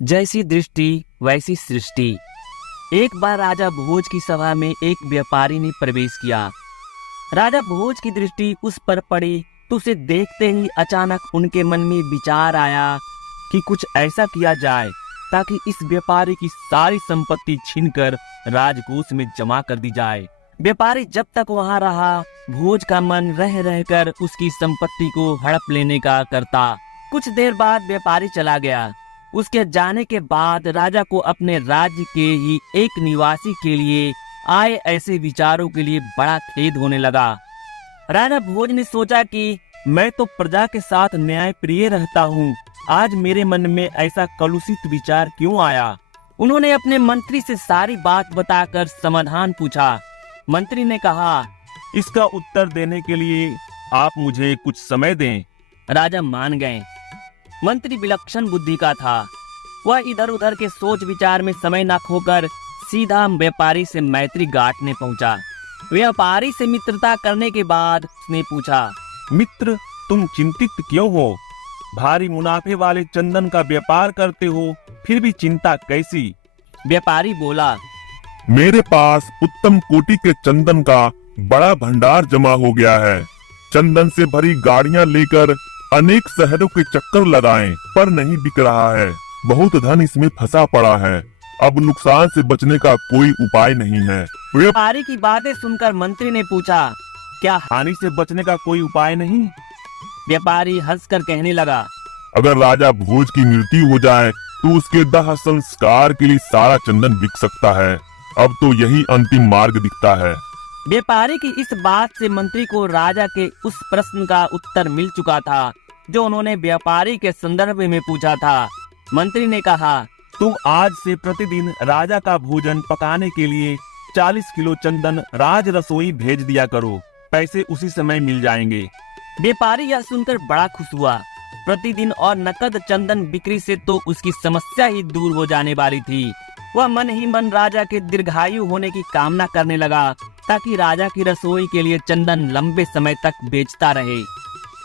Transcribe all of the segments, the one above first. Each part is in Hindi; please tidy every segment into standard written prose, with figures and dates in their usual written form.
जैसी दृष्टि वैसी सृष्टि। एक बार राजा भोज की सभा में एक व्यापारी ने प्रवेश किया। राजा भोज की दृष्टि उस पर पड़ी तो उसे देखते ही अचानक उनके मन में विचार आया कि कुछ ऐसा किया जाए ताकि इस व्यापारी की सारी संपत्ति छीनकर राजकोष में जमा कर दी जाए। व्यापारी जब तक वहां रहा, भोज का मन रह रहकर उसकी संपत्ति को हड़प लेने का करता। कुछ देर बाद व्यापारी चला गया। उसके जाने के बाद राजा को अपने राज्य के ही एक निवासी के लिए आए ऐसे विचारों के लिए बड़ा खेद होने लगा। राजा भोज ने सोचा कि मैं तो प्रजा के साथ न्याय प्रिय रहता हूँ, आज मेरे मन में ऐसा कलुषित विचार क्यों आया। उन्होंने अपने मंत्री से सारी बात बताकर समाधान पूछा। मंत्री ने कहा, इसका उत्तर देने के लिए आप मुझे कुछ समय दें। राजा मान गए। मंत्री विलक्षण बुद्धि का था। वह इधर उधर के सोच विचार में समय न खोकर सीधा व्यापारी से मैत्री गांठने पहुंचा। व्यापारी से मित्रता करने के बाद उसने पूछा, मित्र, तुम चिंतित क्यों हो? भारी मुनाफे वाले चंदन का व्यापार करते हो, फिर भी चिंता कैसी? व्यापारी बोला, मेरे पास उत्तम कोटि के चंदन का बड़ा भंडार जमा हो गया है। चंदन से भरी गाड़ियां लेकर अनेक शहरों के चक्कर लगाएं, पर नहीं बिक रहा है। बहुत धन इसमें फंसा पड़ा है। अब नुकसान से बचने का कोई उपाय नहीं है। व्यापारी की बातें सुनकर मंत्री ने पूछा, क्या हानि से बचने का कोई उपाय नहीं? व्यापारी हंसकर कहने लगा, अगर राजा भोज की मृत्यु हो जाए तो उसके दाह संस्कार के लिए सारा चंदन बिक सकता है। अब तो यही अंतिम मार्ग दिखता है। व्यापारी की इस बात से मंत्री को राजा के उस प्रश्न का उत्तर मिल चुका था जो उन्होंने व्यापारी के संदर्भ में पूछा था। मंत्री ने कहा, तुम आज से प्रतिदिन राजा का भोजन पकाने के लिए 40 किलो चंदन राज रसोई भेज दिया करो। पैसे उसी समय मिल जाएंगे। व्यापारी यह सुनकर बड़ा खुश हुआ। प्रतिदिन और नकद चंदन बिक्री से तो उसकी समस्या ही दूर हो जाने वाली थी। वह मन ही मन राजा के दीर्घायु होने की कामना करने लगा ताकि राजा की रसोई के लिए चंदन लंबे समय तक बेचता रहे।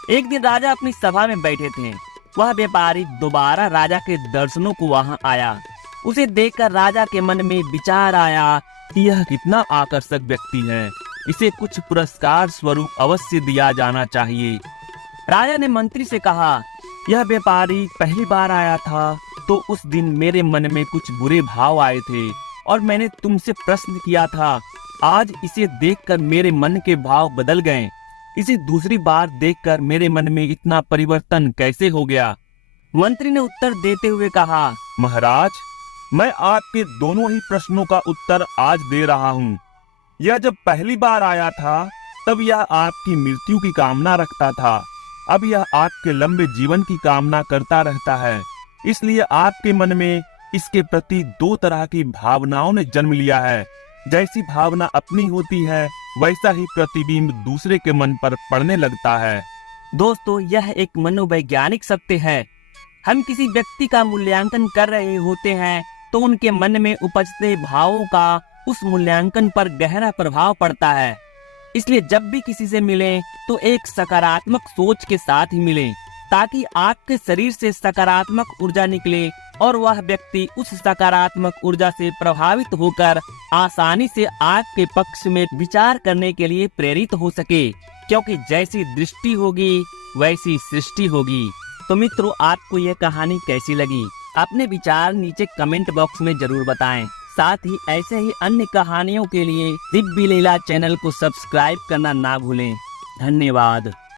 एक दिन राजा अपनी सभा में बैठे थे। वह व्यापारी दोबारा राजा के दर्शनों को वहां आया। उसे देखकर राजा के मन में विचार आया कि यह कितना आकर्षक व्यक्ति है, इसे कुछ पुरस्कार स्वरूप अवश्य दिया जाना चाहिए। राजा ने मंत्री से कहा, यह व्यापारी पहली बार आया था तो उस दिन मेरे मन में कुछ बुरे भाव आए थे और मैंने तुमसे प्रश्न किया था। आज इसे देखकर मेरे मन के भाव बदल गए। इसे दूसरी बार देखकर मेरे मन में इतना परिवर्तन कैसे हो गया? मंत्री ने उत्तर देते हुए कहा, महाराज, मैं आपके दोनों ही प्रश्नों का उत्तर आज दे रहा हूँ। यह जब पहली बार आया था तब यह आपकी मृत्यु की कामना रखता था। अब यह आपके लंबे जीवन की कामना करता रहता है। इसलिए आपके मन में इसके प्रति दो तरह की भावनाओं ने जन्म लिया है। जैसी भावना अपनी होती है वैसा ही प्रतिबिंब दूसरे के मन पर पड़ने लगता है। दोस्तों, यह एक मनोवैज्ञानिक सत्य है। हम किसी व्यक्ति का मूल्यांकन कर रहे होते हैं तो उनके मन में उपजते भावों का उस मूल्यांकन पर गहरा प्रभाव पड़ता है। इसलिए जब भी किसी से मिले तो एक सकारात्मक सोच के साथ ही मिले ताकि आपके शरीर से सकारात्मक ऊर्जा निकले और वह व्यक्ति उस सकारात्मक ऊर्जा से प्रभावित होकर आसानी से आपके पक्ष में विचार करने के लिए प्रेरित हो सके, क्योंकि जैसी दृष्टि होगी वैसी सृष्टि होगी। तो मित्रों, आपको यह कहानी कैसी लगी? अपने विचार नीचे कमेंट बॉक्स में जरूर बताएं। साथ ही ऐसे ही अन्य कहानियों के लिए दिव्य लीला चैनल को सब्सक्राइब करना ना भूलें। धन्यवाद।